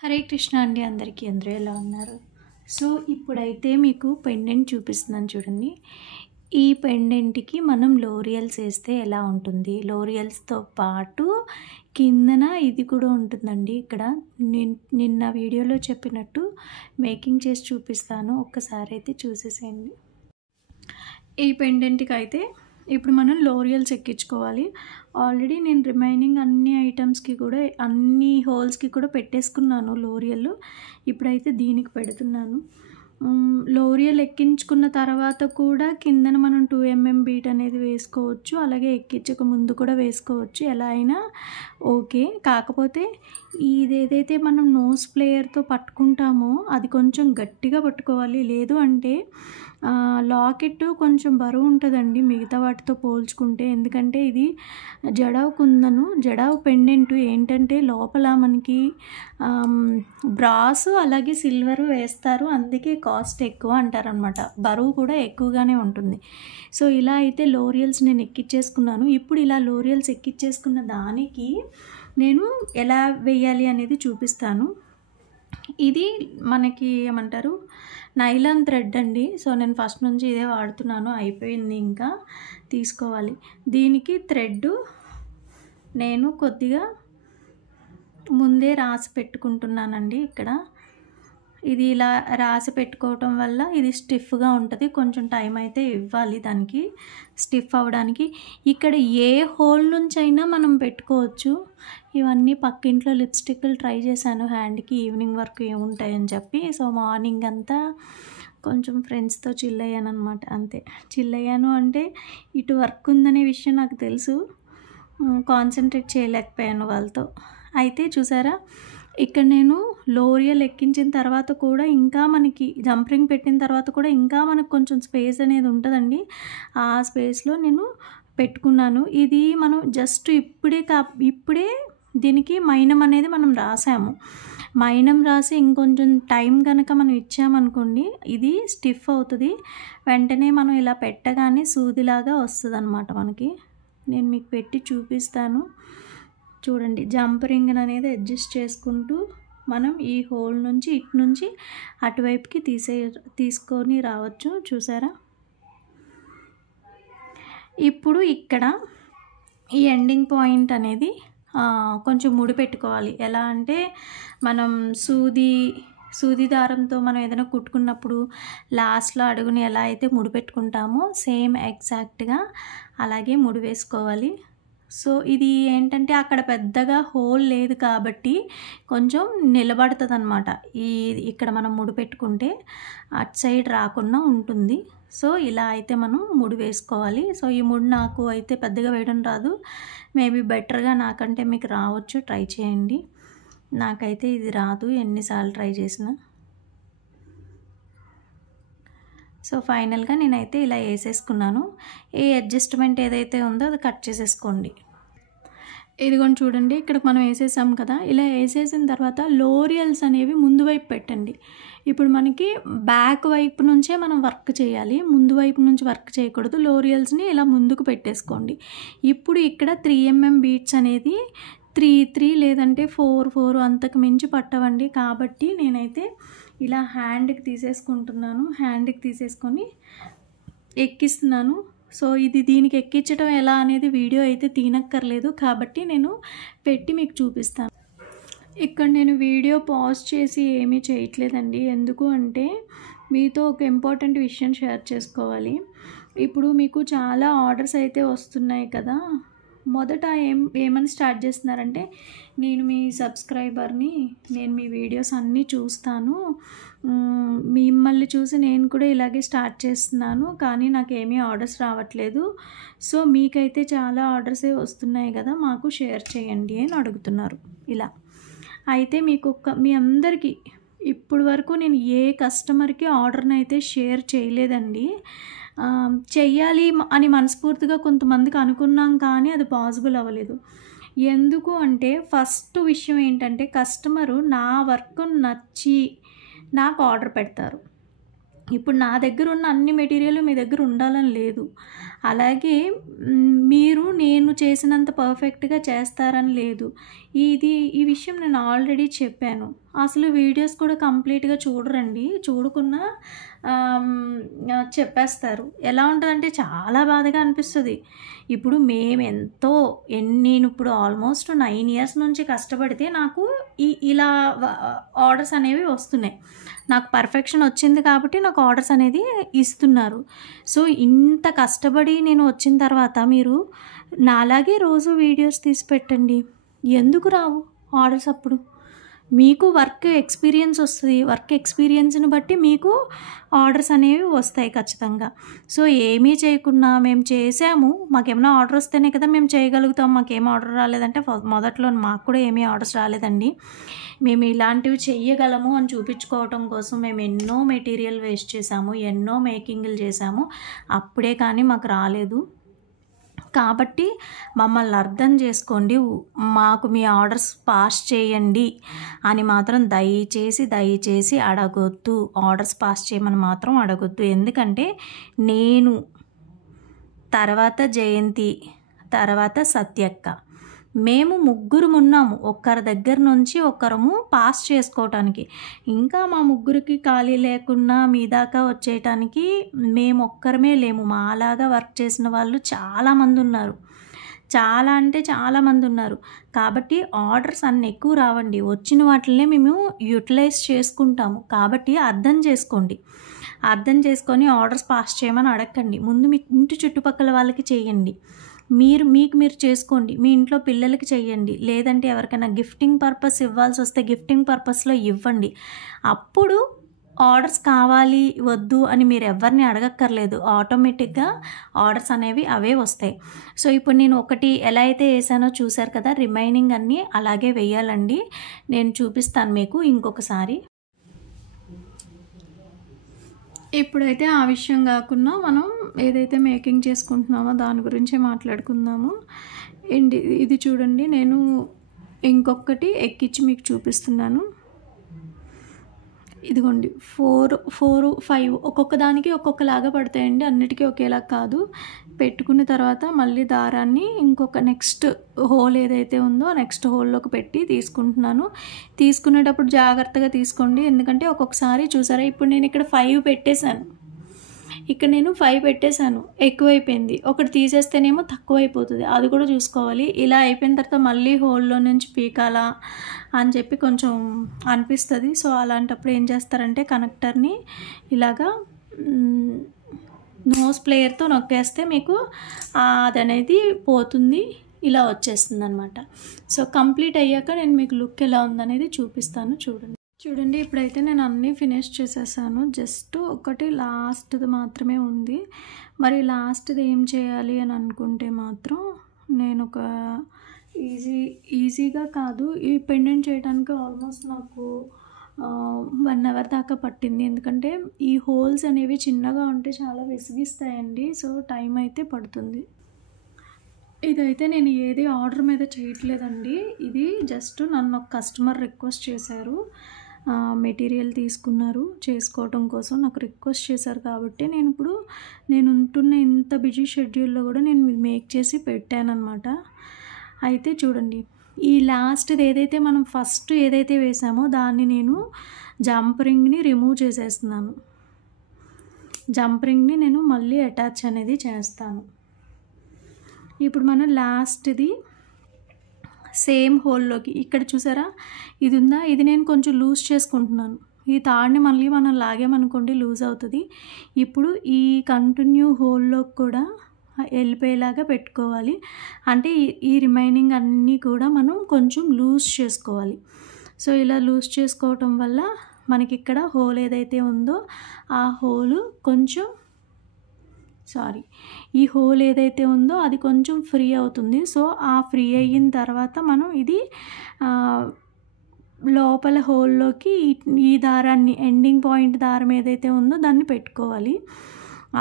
హరే కృష్ణ అండి అందరికీ అందరూ ఎలా ఉన్నారు? సో ఇప్పుడైతే మీకు పెండెంట్ చూపిస్తున్నాను చూడండి. ఈ పెండెంట్‌కి మనం లోరియల్స్ ఏస్తే ఎలా ఉంటుంది? లోరియల్స్‌తో పాటు కిందన ఇది కూడా ఉంటుందండి. ఇక్కడ నిన్న వీడియోలో చెప్పినట్టు మేకింగ్ చేసి చూపిస్తాను. ఒక్కసారి అయితే చూసేసేయండి. ఈ పెండెంట్‌కైతే ఇప్పుడు మనం లోరియల్స్ ఎక్కించుకోవాలి. ఆల్రెడీ నేను రిమైనింగ్ అన్ని ఐటమ్స్‌కి కూడా అన్ని హోల్స్‌కి కూడా పెట్టేసుకున్నాను లోరియల్. ఇప్పుడైతే దీనికి పెడుతున్నాను. లోరియల్ ఎక్కించుకున్న తర్వాత కూడా కిందన మనం 2 mm బీట్ అనేది వేసుకోవచ్చు. అలాగే ఎక్కించక ముందు కూడా వేసుకోవచ్చు. ఎలా అయినా ఓకే. కాకపోతే ఇదేదైతే మనం నోస్ ప్లేయర్‌తో పట్టుకుంటామో అది కొంచెం గట్టిగా పట్టుకోవాలి. లేదు అంటే లాకెట్ కొంచెం బరువు ఉంటుందండి మిగతా వాటితో పోల్చుకుంటే. ఎందుకంటే ఇది జడావ్ కుందను, జడావ్ పెండెంట్ ఏంటంటే లోపల మనకి బ్రాస్ అలాగే సిల్వర్ వేస్తారు. అందుకే కాస్ట్ ఎక్కువ అంటారనమాట. బరువు కూడా ఎక్కువగానే ఉంటుంది. సో ఇలా అయితే లోరియల్స్ నేను ఎక్కించేసుకున్నాను. ఇప్పుడు ఇలా లోరియల్స్ ఎక్కించేసుకున్న దానికి నేను ఎలా వేయాలి అనేది చూపిస్తాను. ఇది మనకి ఏమంటారు నైలాన్ థ్రెడ్ అండి. సో నేను ఫస్ట్ నుంచి ఇదే వాడుతున్నాను. అయిపోయింది, ఇంకా తీసుకోవాలి. దీనికి థ్రెడ్ నేను కొద్దిగా ముందే రాసి పెట్టుకుంటున్నానండి. ఇక్కడ ఇది ఇలా రాసి పెట్టుకోవటం వల్ల ఇది స్టిఫ్గా ఉంటుంది. కొంచెం టైం అయితే ఇవ్వాలి దానికి స్టిఫ్ అవ్వడానికి. ఇక్కడ ఏ హోల్ నుంచి అయినా మనం పెట్టుకోవచ్చు. ఇవన్నీ పక్కింట్లో లిప్స్టిక్లు ట్రై చేశాను హ్యాండ్కి ఈవినింగ్ వరకు ఏముంటాయని చెప్పి. సో మార్నింగ్ అంతా కొంచెం ఫ్రెండ్స్తో చిల్ అయ్యాను అనమాట. అంతే, చిల్ అయ్యాను అంటే ఇటు వర్క్ ఉందనే విషయం నాకు తెలుసు. కాన్సన్ట్రేట్ చేయలేకపోయాను వాళ్ళతో. అయితే చూసారా, ఇక్కడ నేను లోరియల్ ఎక్కించిన తర్వాత కూడా ఇంకా మనకి జంపరింగ్ పెట్టిన తర్వాత కూడా ఇంకా మనకు కొంచెం స్పేస్ అనేది ఉంటుందండి. ఆ స్పేస్లో నేను పెట్టుకున్నాను. ఇది మనం జస్ట్ ఇప్పుడే దీనికి మైనం అనేది మనం రాసాము. మైనం రాసి ఇంకొంచెం టైం కనుక మనం ఇచ్చామనుకోండి ఇది స్టిఫ్ అవుతుంది. వెంటనే మనం ఇలా పెట్టగానే సూదిలాగా వస్తుంది అనమాట మనకి. నేను మీకు పెట్టి చూపిస్తాను చూడండి. జంపరింగ్ అనేది అడ్జస్ట్ చేసుకుంటూ మనం ఈ హోల్ నుంచి ఇటు నుంచి అటువైపుకి తీసుకొని రావచ్చు. చూసారా, ఇప్పుడు ఇక్కడ ఈ ఎండింగ్ పాయింట్ అనేది కొంచెం ముడి పెట్టుకోవాలి. ఎలా అంటే మనం సూది దారంతో మనం ఏదైనా కుట్టుకున్నప్పుడు లాస్ట్లో అడుగుని ఎలా అయితే ముడి పెట్టుకుంటామో సేమ్ ఎగ్జాక్ట్గా అలాగే ముడి వేసుకోవాలి. సో ఇది ఏంటంటే అక్కడ పెద్దగా హోల్ లేదు కాబట్టి కొంచెం నిలబడుతుంది అనమాట. ఇక్కడ మనం ముడి పెట్టుకుంటే అటు సైడ్ రాకుండా ఉంటుంది. సో ఇలా అయితే మనం ముడి వేసుకోవాలి. సో ఈ ముడి నాకు అయితే పెద్దగా వేయడం రాదు. మేబీ బెటర్గా నాకంటే మీకు రావచ్చు, ట్రై చేయండి. నాకైతే ఇది రాదు ఎన్నిసార్లు ట్రై చేసినా. సో ఫైనల్గా నేనైతే ఇలా వేసేసుకున్నాను. ఏ అడ్జస్ట్మెంట్ ఏదైతే ఉందో అది కట్ చేసేసుకోండి. ఇదిగోండి చూడండి, ఇక్కడ మనం వేసేసాం కదా. ఇలా వేసేసిన తర్వాత లోరియల్స్ అనేవి ముందు వైపు పెట్టండి. ఇప్పుడు మనకి బ్యాక్ వైపు నుంచే మనం వర్క్ చేయాలి, ముందు వైపు నుంచి వర్క్ చేయకూడదు. లోరియల్స్ని ఇలా ముందుకు పెట్టేసుకోండి. ఇప్పుడు ఇక్కడ 3 mm బీట్స్ అనేది 3 లేదంటే 4 అంతకు మించి పట్టవండి. కాబట్టి నేనైతే ఇలా హ్యాండ్కి తీసేసుకుంటున్నాను. హ్యాండ్కి తీసేసుకొని ఎక్కిస్తున్నాను. సో ఇది దీనికి ఎక్కించడం ఎలా అనేది వీడియో అయితే తీనక్కర్లేదు కాబట్టి నేను పెట్టి మీకు చూపిస్తాను. ఇక్కడ నేను వీడియో పాజ్ చేసి ఏమీ చేయట్లేదండి. ఎందుకు అంటే మీతో ఒక ఇంపార్టెంట్ విషయం షేర్ చేసుకోవాలి. ఇప్పుడు మీకు చాలా ఆర్డర్స్ అయితే వస్తున్నాయి కదా. మొదట ఏమని స్టార్ట్ చేస్తున్నారంటే, నేను మీ సబ్స్క్రైబర్ని, నేను మీ వీడియోస్ అన్నీ చూస్తాను, మిమ్మల్ని చూసి నేను కూడా ఇలాగే స్టార్ట్ చేస్తున్నాను, కానీ నాకేమీ ఆర్డర్స్ రావట్లేదు. సో మీకైతే చాలా ఆర్డర్సే వస్తున్నాయి కదా, మాకు షేర్ చేయండి అని అడుగుతున్నారు. ఇలా అయితే మీ అందరికీ ఇప్పుడు వరకు నేను ఏ కస్టమర్కి ఆర్డర్ని అయితే షేర్ చేయలేదండి. చెయ్యాలి అని మనస్ఫూర్తిగా కొంతమందికి అనుకున్నాం కానీ అది పాసిబుల్ అవ్వలేదు. ఎందుకు అంటే ఫస్ట్ విషయం ఏంటంటే కస్టమరు నా వర్క్ నచ్చి నాకు ఆర్డర్ పెడతారు. ఇప్పుడు నా దగ్గర ఉన్న అన్ని మెటీరియల్ మీ దగ్గర ఉండాలని లేదు. అలాగే నేను చేసినంత పర్ఫెక్ట్గా చేస్తారని లేదు. ఈ విషయం నేను ఆల్రెడీ చెప్పాను. అసలు వీడియోస్ కూడా కంప్లీట్‌గా చూడరండి. చూడకున్నా చెప్పేస్తారు. ఎలా ఉంటదంటే చాలా బాధగా అనిపిస్తది. ఇప్పుడు నేనిప్పుడు ఆల్మోస్ట్ 9 ఇయర్స్ నుంచి కష్టపడితే నాకు ఇలా ఆర్డర్స్ అనేవి వస్తున్నాయి. నాకు పర్ఫెక్షన్ వచ్చింది కాబట్టి నాకు ఆర్డర్స్ అనేది ఇస్తున్నారు. సో, ఇంత కష్టపడి నేను వచ్చిన తర్వాత మీరు నాలాగే రోజు వీడియోస్ తీసి పెట్టండి. ఎందుకు రావు ఆర్డర్స్ అప్పుడు? మీకు వర్క్ ఎక్స్‌పీరియన్స్ వస్తది. వర్క్ ఎక్స్‌పీరియన్స్‌ని బట్టి మీకు ఆర్డర్స్ అనేవి వస్తాయి ఖచ్చితంగా. సో, ఏమీ చేయకుండా మేము చేసాము, మాకేమైనా ఆర్డర్ వస్తేనే కదా మేము చేయగలుగుతాం. మాకేం ఆర్డర్ రాలేదంటే మొదట్లో మాకు కూడా ఏమీ ఆర్డర్స్ రాలేదండి. మేము ఇలాంటివి చెయ్యగలము అని చూపించుకోవటం కోసం మేము ఎన్నో మెటీరియల్ వేస్ట్ చేసాము. ఎన్నో మేకింగ్‌లు చేసాము. అప్పుడే కానీ మాకు రాలేదు. కాబట్టి మమ్మల్ని అర్థం చేసుకోండి. మాకు మీ ఆర్డర్స్ పాస్ చేయండి అని మాత్రం దయచేసి అడగొద్దు. ఆర్డర్స్ పాస్ చేయమని మాత్రం అడగొద్దు. ఎందుకంటే నేను, తర్వాత జయంతి, తర్వాత సత్యక్క, మేము ముగ్గురమున్నాము. ఒక్కరి దగ్గర నుంచి ఒకరము పాస్ చేసుకోవటానికి. ఇంకా మా ముగ్గురికి ఖాళీ లేకున్నా మీ దాకా వచ్చేయటానికి మేము ఒక్కరమే లేము. మాలాగా వర్క్ చేసిన వాళ్ళు చాలామంది ఉన్నారు. చాలా అంటే చాలామంది ఉన్నారు. కాబట్టి ఆర్డర్స్ అన్ని ఎక్కువ రావండి. వచ్చిన వాటిల్నే మేము యూటిలైజ్ చేసుకుంటాము. కాబట్టి అర్థం చేసుకోండి. అర్థం చేసుకొని ఆర్డర్స్ పాస్ చేయమని అడగండి. ముందు మీ ఇంటి చుట్టుపక్కల వాళ్ళకి చేయండి. మీకు మీరు చేసుకోండి. మీ ఇంట్లో పిల్లలకి చెయ్యండి. లేదంటే ఎవరికైనా గిఫ్టింగ్ పర్పస్ ఇవ్వాల్సి వస్తే గిఫ్టింగ్ పర్పస్లో ఇవ్వండి. అప్పుడు ఆర్డర్స్ కావాలి వద్దు అని మీరు ఎవరిని అడగక్కర్లేదు. ఆటోమేటిక్గా ఆర్డర్స్ అనేవి అవే వస్తాయి. సో, ఇప్పుడు నేను ఒకటి ఎలా అయితే వేసానో చూసారు కదా, రిమైనింగ్ అన్నీ అలాగే వేయాలండి. నేను చూపిస్తాను మీకు ఇంకొకసారి. ఇప్పుడైతే ఆ విషయం కాకుండా మనం ఏదైతే మేకింగ్ చేసుకుంటున్నామో దాని గురించే మాట్లాడుకుందాము. ఇది చూడండి, నేను ఇంకొకటి ఎక్కించి మీకు చూపిస్తున్నాను. ఇదిగోండి 4, 5 ఒక్కొక్క దానికి ఒక్కొక్కలాగా పడతాయండి. అన్నిటికీ ఒకేలా కాదు. పెట్టుకున్న తర్వాత మళ్ళీ దారాన్ని ఇంకొక నెక్స్ట్ హోల్ ఏదైతే ఉందో నెక్స్ట్ హోల్లోకి పెట్టి తీసుకుంటున్నాను. తీసుకునేటప్పుడు జాగ్రత్తగా తీసుకోండి. ఎందుకంటే ఒక్కొక్కసారి చూసారా, ఇప్పుడు నేను ఇక్కడ 5 పెట్టేశాను. ఎక్కువైపోయింది. ఒకటి తీసేస్తేనేమో తక్కువైపోతుంది. అది కూడా చూసుకోవాలి. ఇలా అయిపోయిన తర్వాత మళ్ళీ హోల్లో నుంచి పీకాలా అని చెప్పి కొంచెం అనిపిస్తుంది. సో, అలాంటప్పుడు ఏం చేస్తారంటే కనెక్టర్ని ఇలాగా నోస్ ప్లేయర్తో నొక్కేస్తే మీకు అదనేది పోతుంది. ఇలా వచ్చేస్తుంది అనమాట. సో, కంప్లీట్ అయ్యాక నేను మీకు లుక్ ఎలా ఉందనేది చూపిస్తాను. చూడండి ఇప్పుడైతే నేను అన్నీ ఫినిష్ చేసేసాను. జస్ట్ ఒకటి లాస్ట్ది మాత్రమే ఉంది. మరి లాస్ట్ది ఏం చేయాలి అని అనుకుంటే మాత్రం నేను ఒక ఈజీగా కాదు, ఈ పెండెంట్ చేయడానికి ఆల్మోస్ట్ నాకు 1 అవర్ దాకా పట్టింది. ఎందుకంటే ఈ హోల్స్ అనేవి చిన్నగా ఉంటే చాలా విసిగిస్తాయండి. సో, టైం అయితే పడుతుంది. ఇదైతే నేను ఏది ఆర్డర్ మీద చేయట్లేదండి. ఇది జస్ట్ నన్ను ఒక కస్టమర్ రిక్వెస్ట్ చేశారు. మెటీరియల్ తీసుకున్నారు చేసుకోవటం కోసం, నాకు రిక్వెస్ట్ చేశారు. కాబట్టి నేను ఉంటున్న ఇంత బిజీ షెడ్యూల్లో కూడా నేను మేక్ చేసి పెట్టానన్నమాట. అయితే చూడండి, ఈ లాస్ట్ది ఏదైతే మనం ఫస్ట్ ఏదైతే వేసామో దాన్ని నేను జంప్ రింగ్ని రిమూవ్ చేసేస్తున్నాను. జంప్ రింగ్ని నేను మళ్ళీ అటాచ్ అనేది చేస్తాను. ఇప్పుడు మనం లాస్ట్ది సేమ్ హోల్లోకి ఇక్కడ చూసారా, ఇది ఉందా, ఇది నేను కొంచెం లూజ్ చేసుకుంటున్నాను. ఈ తాడుని మళ్ళీ మనం లాగామనుకోండి లూజ్ అవుతుంది. ఇప్పుడు ఈ కంటిన్యూ హోల్లోకి కూడా వెళ్ళిపోయేలాగా పెట్టుకోవాలి. అంటే ఈ రిమైనింగ్ అన్నీ కూడా మనం కొంచెం లూజ్ చేసుకోవాలి. సో, ఇలా లూజ్ చేసుకోవటం వల్ల మనకి ఇక్కడ హోల్ ఏదైతే ఉందో ఆ హోలు కొంచెం ఈ హోల్ ఏదైతే ఉందో అది కొంచెం ఫ్రీ అవుతుంది. సో, ఆ ఫ్రీ అయిన తర్వాత మనం ఇది లోపల హోల్లోకి ఈ దారాన్ని ఎండింగ్ పాయింట్ దారం ఏదైతే ఉందో దాన్ని పెట్టుకోవాలి.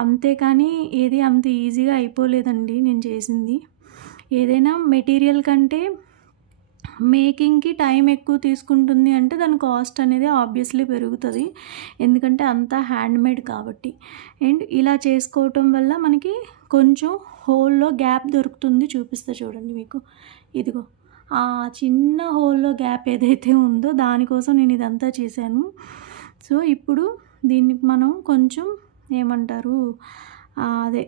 అంతేకాని ఏది అంత ఈజీగా అయిపోలేదండి నేను చేసింది. ఏదైనా మెటీరియల్ కంటే మేకింగ్కి టైం ఎక్కువ తీసుకుంటుంది అంటే దాని కాస్ట్ అనేది ఆబ్వియస్లీ పెరుగుతుంది. ఎందుకంటే అంతా హ్యాండ్మేడ్ కాబట్టి. అండ్ ఇలా చేసుకోవటం వల్ల మనకి కొంచెం హోల్లో గ్యాప్ దొరుకుతుంది. చూపిస్తా చూడండి మీకు. ఇదిగో ఆ చిన్న హోల్‌లో గ్యాప్ ఏదైతే ఉందో దానికోసం నేను ఇదంతా చేశాను. సో, ఇప్పుడు దీనికి మనం కొంచెం ఏమంటారు అదే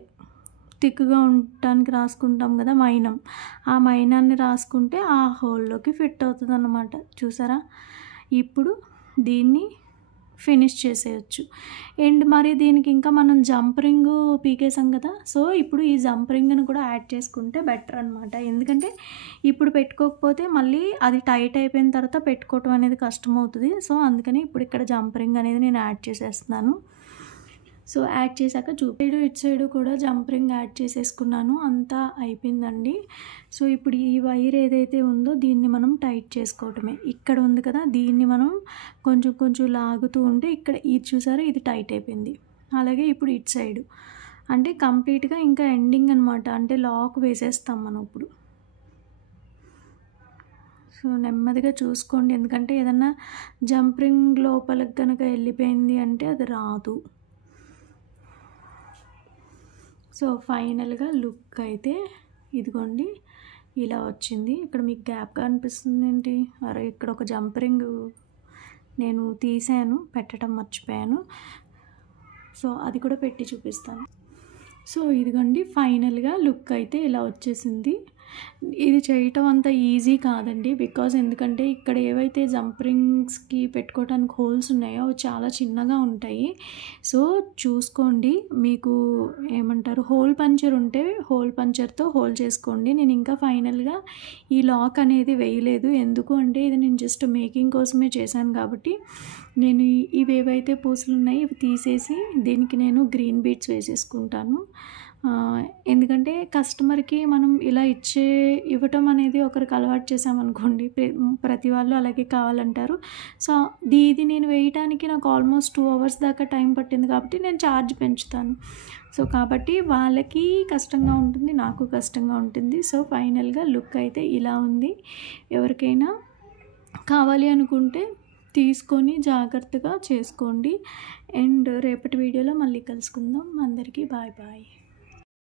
థిక్‌గా ఉండటానికి రాసుకుంటాం కదా మైనం. ఆ మైనాన్ని రాసుకుంటే ఆ హోల్‌లోకి ఫిట్ అవుతదనమాట. చూసారా? ఇప్పుడు దీన్ని ఫినిష్ చేసేయొచ్చు. అండ్ మరి దీనికి ఇంకా మనం జంప్ రింగు పీకేసాం కదా! సో, ఇప్పుడు ఈ జంప్ రింగ్‌ని కూడా యాడ్ చేసుకుంటే బెటర్ అనమాట. ఎందుకంటే ఇప్పుడు పెట్టుకోకపోతే మళ్ళీ అది టైట్ అయిపోయిన తర్వాత పెట్టుకోవటం అనేది కష్టమవుతది. సో, అందుకని ఇప్పుడు ఇక్కడ జంప్ రింగ్ అనేది నేను యాడ్ చేసేస్తున్నాను. సో, యాడ్ చేశాక ఇటు సైడు కూడా జంప్ రింగ్ యాడ్ చేసేసుకున్నాను. అంతా అయిపోయిందండి. సో, ఇప్పుడు ఈ వైర్ ఏదైతే ఉందో దీన్ని మనం టైట్ చేసుకోవటమే. ఇక్కడ ఉంది కదా! దీన్ని మనం కొంచెం కొంచెం లాగుతూ ఉంటే ఇక్కడ ఇది చూసారా ఇది టైట్ అయిపోయింది. అలాగే ఇప్పుడు ఇటు సైడు. అంటే కంప్లీట్‌గా ఇంకా ఎండింగ్ అనమాట. అంటే లాక్ వేసేస్తాం మనం ఇప్పుడు. సో, నెమ్మదిగా చూసుకోండి. ఎందుకంటే ఏదన్నా జంప్ రింగ్ లోపలికి గనక వెళ్ళిపోయింది అంటే అది రాదు. సో, ఫైనల్‌గా లుక్ అయితే ఇదిగోండి ఇలా వచ్చింది. ఇక్కడ మీకు గ్యాప్ కనిపిస్తుందేంటి? అరే! ఇక్కడ ఒక జంప్ రింగ్ నేను తీసాను, పెట్టడం మర్చిపోయాను. సో, అది కూడా పెట్టి చూపిస్తాను. సో, ఇదిగోండి ఫైనల్‌గా లుక్ అయితే ఇలా వచ్చేసింది. ఇది చేయటం అంత ఈజీ కాదండి. ఎందుకంటే ఇక్కడ ఏవైతే జంప్ రింగ్స్‌కి పెట్టుకోవడానికి హోల్స్ ఉన్నాయో అవి చాలా చిన్నగా ఉంటాయి. సో, చూసుకోండి. మీకు ఏమంటారు హోల్ పంచర్ ఉంటే హోల్ పంచర్‌తో హోల్ చేసుకోండి. నేను ఇంకా ఫైనల్‌గా ఈ లాక్ అనేది వేయలేదు. ఎందుకు అంటే ఇది నేను జస్ట్ మేకింగ్ కోసమే చేశాను కాబట్టి నేను ఇవేవైతే పూసలు ఉన్నాయో ఇవి తీసేసి దీనికి నేను గ్రీన్ బీడ్స్ వేసేసుకుంటాను. ఎందుకంటే కస్టమర్‌కి మనం ఇలా ఇవ్వటం అనేది ఒకరికి అలవాటు చేశామనుకోండి ప్రతి వాళ్ళు అలాగే కావాలంటారు. సో, ఇది నేను వేయటానికి నాకు ఆల్మోస్ట్ 2 అవర్స్ దాకా టైం పట్టింది కాబట్టి నేను ఛార్జ్ పెంచుతాను. సో, కాబట్టి వాళ్ళకి కష్టంగా ఉంటుంది, నాకు కష్టంగా ఉంటుంది. సో, ఫైనల్‌గా లుక్ అయితే ఇలా ఉంది. ఎవరికైనా కావాలి అనుకుంటే తీసుకొని జాగ్రత్తగా చేసుకోండి. అండ్ రేపటి వీడియోలో మళ్ళీ కలుసుకుందాం. అందరికీ బాయ్ బాయ్.